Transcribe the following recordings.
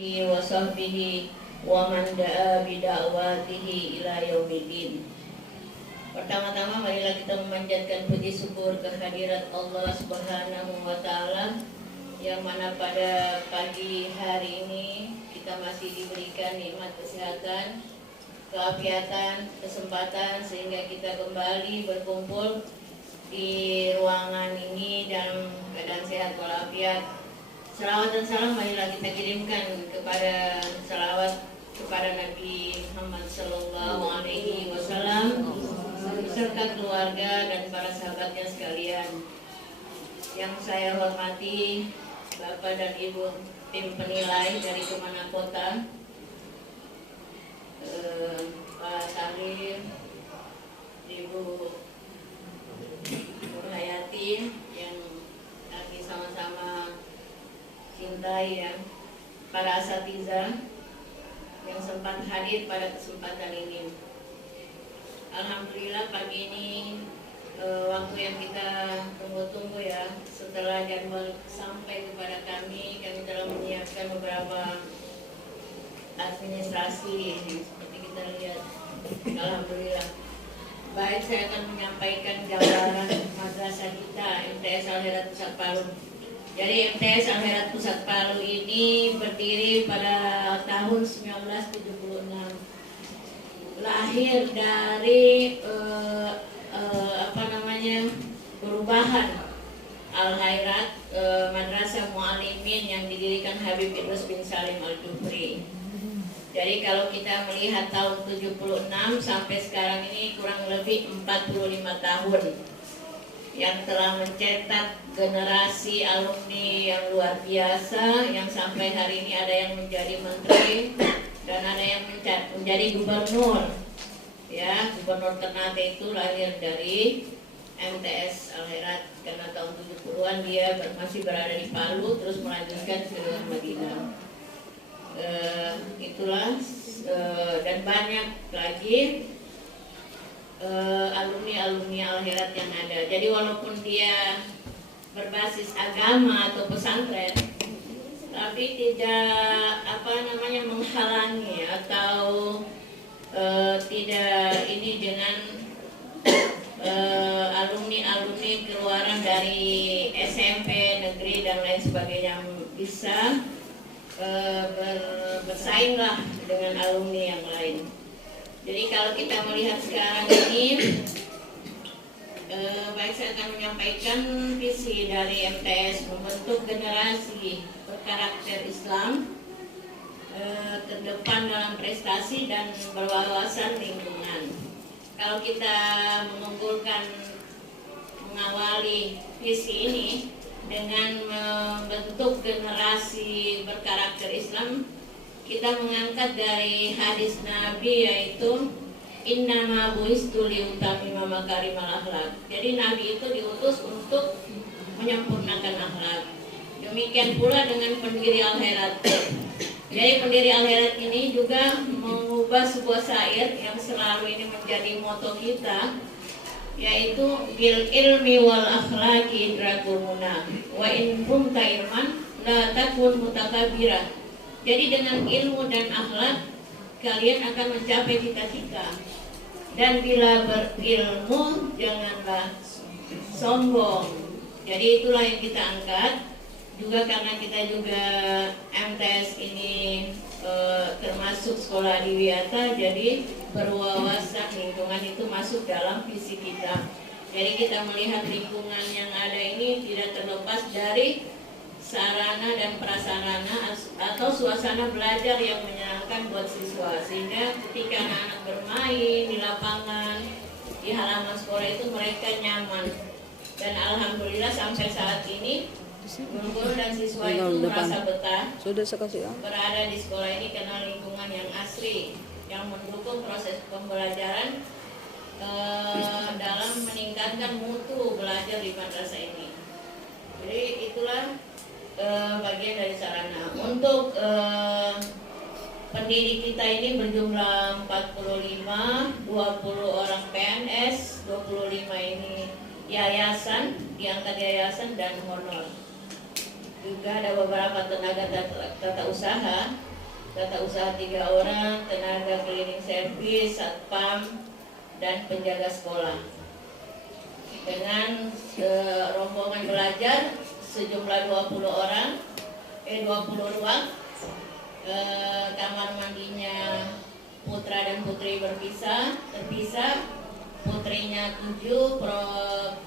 wa sahbihi wa man da'a bida'watihi ila yaumiddin. Pertama-tama marilah kita memanjatkan puji syukur kehadirat Allah Subhanahu wa taala yang mana pada pagi hari ini kita masih diberikan nikmat kesehatan, keafiatan, kesempatan sehingga kita kembali berkumpul di ruangan ini dalam keadaan sehat walafiat. Salawat dan salam marilah kita kirimkan kepada Nabi Muhammad Sallallahu Alaihi Wasallam beserta keluarga dan para sahabatnya sekalian. Yang saya hormati Bapak dan Ibu tim penilai dari Kemana Kota, Pak Salim, Ibu Nurhayati yang kami sama-sama cintai ya, para asatidzah yang sempat hadir pada kesempatan ini. Alhamdulillah pagi ini waktu yang kita tunggu-tunggu ya, setelah jadwal sampai kepada kami telah menyiapkan beberapa administrasi seperti kita lihat. Alhamdulillah. Baik, saya akan menyampaikan gambaran madrasah kita MTS Al-Herat Pusat Palu. Jadi MTS Al-Herat Pusat Palu ini berdiri pada tahun 1976. Lahir dari perubahan Al-Khairat, Madrasah Mu'alimin yang didirikan Habib Idrus bin Salim Al-Jufri. Jadi kalau kita melihat tahun 76 sampai sekarang ini kurang lebih 45 tahun yang telah mencetak generasi alumni yang luar biasa, yang sampai hari ini ada yang menjadi menteri dan ada yang menjadi gubernur. Ya, Gubernur Ternate itu lahir dari MTS Al-Herat karena tahun 70-an dia masih berada di Palu terus melanjutkan ke Madinah. Itulah dan banyak lagi alumni Al-Herat yang ada. Jadi walaupun dia berbasis agama atau pesantren, tapi tidak menghalangi atau tidak ini dengan alumni keluaran dari SMP negeri dan lain sebagainya bisa bersainglah dengan alumni yang lain. Jadi kalau kita melihat sekarang ini, baik saya akan menyampaikan visi dari MTS membentuk generasi berkarakter Islam, terdepan dalam prestasi dan berwawasan lingkungan. Kalau kita mengawali visi ini dengan membentuk generasi berkarakter Islam, kita mengangkat dari hadis Nabi yaitu innama bu'istu liutamima makarimal akhlak. Jadi Nabi itu diutus untuk menyempurnakan akhlak. Demikian pula dengan pendiri Al-Herat. Jadi pendiri Al-Herat ini juga mengubah sebuah syair yang selalu ini menjadi moto kita, yaitu bil ilmi wal akhlaqi idrakul munah wa in kunta ilman la takun mutakabira. Jadi dengan ilmu dan akhlak kalian akan mencapai cita-cita, dan bila berilmu janganlah sombong. Jadi itulah yang kita angkat juga karena kita juga MTS ini termasuk sekolah adiwiyata, jadi berwawasan lingkungan itu masuk dalam visi kita. Jadi kita melihat lingkungan yang ada ini tidak terlepas dari sarana dan prasarana atau suasana belajar yang menyenangkan buat siswa, sehingga ketika anak-anak bermain di lapangan di halaman sekolah itu mereka nyaman. Dan alhamdulillah sampai saat ini guru dan siswa itu merasa betah berada di sekolah ini karena lingkungan yang asri yang mendukung proses pembelajaran dalam meningkatkan mutu belajar di madrasah ini. Jadi itulah bagian dari sarana. Untuk pendidik kita ini berjumlah 45, 20 orang PNS, 25 ini yayasan, diangkat yayasan dan honor. Juga ada beberapa tenaga tata usaha tata usaha 3 orang, tenaga cleaning service, satpam, dan penjaga sekolah. Dengan rombongan belajar sejumlah 20 orang, 20 ruang, kamar mandinya putra dan putri terpisah, putrinya 7,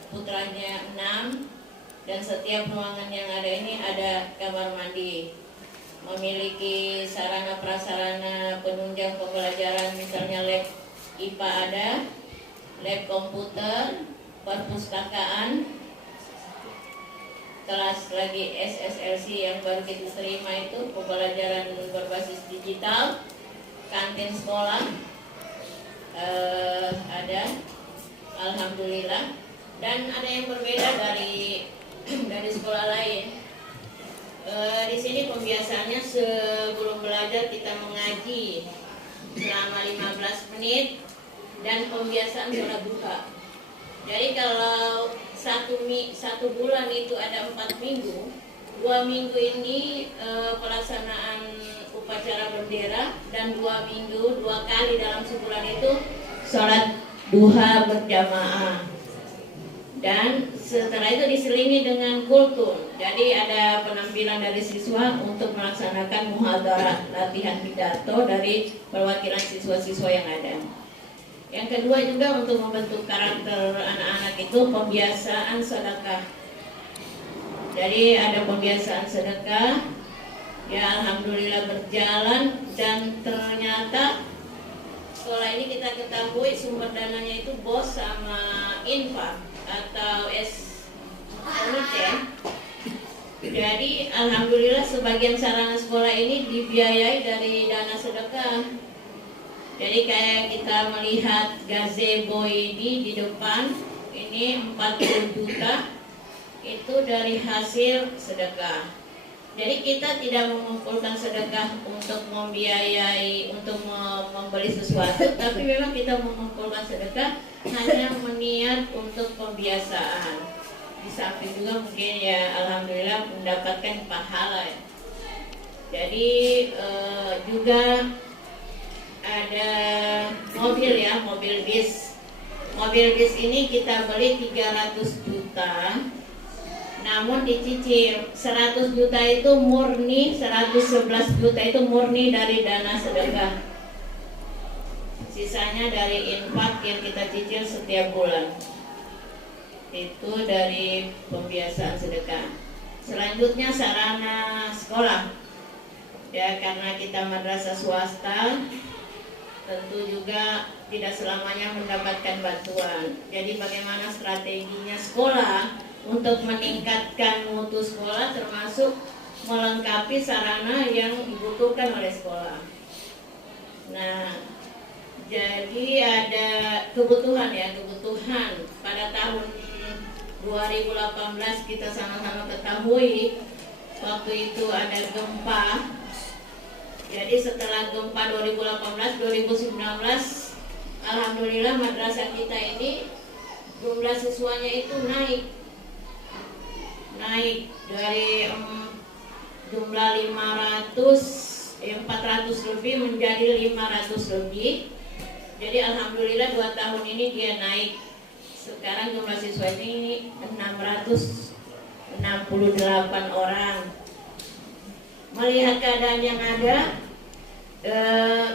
putranya 6, dan setiap ruangan yang ada ini ada kamar mandi. Memiliki sarana prasarana penunjang pembelajaran, misalnya lab IPA ada, lab komputer, perpustakaan, kelas lagi SSLC yang baru kita terima itu pembelajaran berbasis digital, kantin sekolah ada, alhamdulillah. Dan ada yang berbeda dari sekolah lain. Di sini pembiasaannya sebelum belajar kita mengaji selama 15 menit dan pembiasaan sholat duha. Jadi kalau satu bulan itu ada 4 minggu, 2 minggu ini pelaksanaan upacara bendera, dan 2 minggu 2 kali dalam sebulan itu sholat duha berjamaah. Dan setelah itu diselingi dengan kultum. Jadi ada penampilan dari siswa untuk melaksanakan muhadharah, latihan pidato dari perwakilan siswa-siswa yang ada. Yang kedua juga untuk membentuk karakter anak-anak itu pembiasaan sedekah. Jadi ada pembiasaan sedekah, ya alhamdulillah berjalan, dan ternyata sekolah ini kita ketahui sumber dananya itu BOS sama infak atau komite. Jadi alhamdulillah sebagian sarana sekolah ini dibiayai dari dana sedekah. Jadi kayak kita melihat gazebo ini di depan, ini 40 juta itu dari hasil sedekah. Jadi kita tidak mengumpulkan sedekah untuk membiayai, untuk membeli sesuatu, tapi memang kita mengumpulkan sedekah hanya meniat untuk pembiasaan. Di samping juga mungkin ya alhamdulillah mendapatkan pahala. Jadi juga ada mobil ya, mobil bis. Mobil bis ini kita beli 300 juta. Namun dicicil 100 juta itu murni, 111 juta itu murni dari dana sedekah. Sisanya dari infak yang kita cicil setiap bulan. Itu dari pembiasaan sedekah. Selanjutnya sarana sekolah. Ya karena kita madrasah swasta, tentu juga tidak selamanya mendapatkan bantuan. Jadi bagaimana strateginya sekolah untuk meningkatkan mutu sekolah, termasuk melengkapi sarana yang dibutuhkan oleh sekolah. Nah, jadi ada kebutuhan pada tahun 2018 kita sama-sama ketahui waktu itu ada gempa. Jadi setelah gempa 2018-2019, alhamdulillah madrasah kita ini jumlah siswanya itu naik dari jumlah 400 lebih menjadi 500 lebih. Jadi alhamdulillah 2 tahun ini dia naik. Sekarang jumlah siswa ini 668 orang. Melihat keadaan yang ada,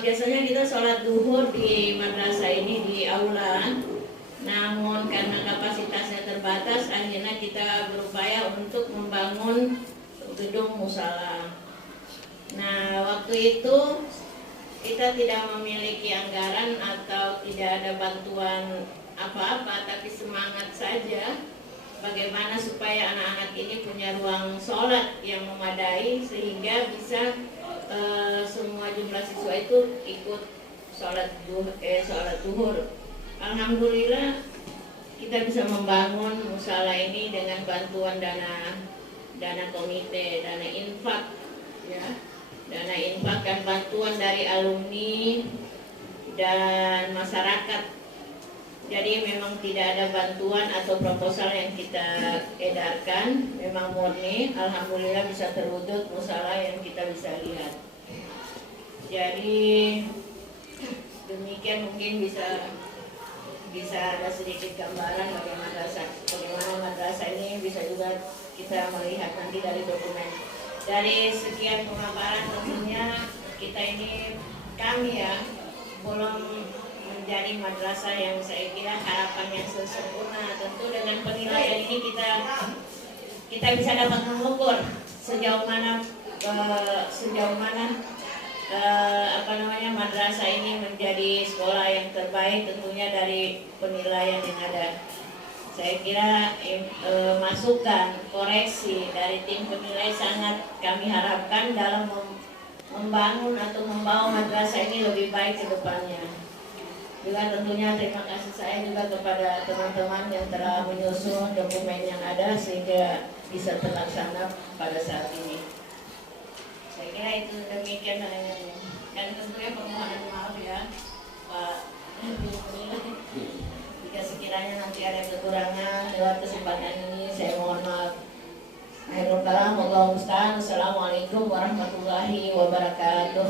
biasanya kita sholat duhur di madrasah ini di aula. Namun karena kapasitasnya terbatas, akhirnya kita berupaya untuk membangun gedung musala. Nah, waktu itu kita tidak memiliki anggaran atau tidak ada bantuan apa-apa, tapi semangat saja bagaimana supaya anak-anak ini punya ruang sholat yang memadai sehingga bisa semua jumlah siswa itu ikut sholat duhur. Alhamdulillah kita bisa membangun musala ini dengan bantuan dana komite, dana infak, ya, dana infak dan bantuan dari alumni dan masyarakat. Jadi memang tidak ada bantuan atau proposal yang kita edarkan, memang murni. Alhamdulillah bisa terwujud musala yang kita bisa lihat. Jadi demikian mungkin bisa ada sedikit gambaran bagaimana madrasah ini, bisa juga kita melihat nanti dari dokumen. Dari sekian pemaparan tentunya kami belum menjadi madrasah yang saya kira harapan yang sempurna. Tentu dengan penilaian ini kita bisa dapat mengukur sejauh mana madrasah ini menjadi sekolah yang terbaik, tentunya dari penilaian yang ada. Saya kira masukan, koreksi dari tim penilai sangat kami harapkan dalam membangun atau membawa madrasah ini lebih baik ke depannya. Juga tentunya terima kasih saya juga kepada teman-teman yang telah menyusun dokumen yang ada sehingga bisa terlaksana pada saat ini. Saya kira itu demikian, dan tentunya permohonan maaf ya Pak jika sekiranya nanti ada kekurangan lewat kesempatan ini, saya mohon maaf. Akhirul kalam, Wallahu musta'an. Assalamualaikum warahmatullahi wabarakatuh.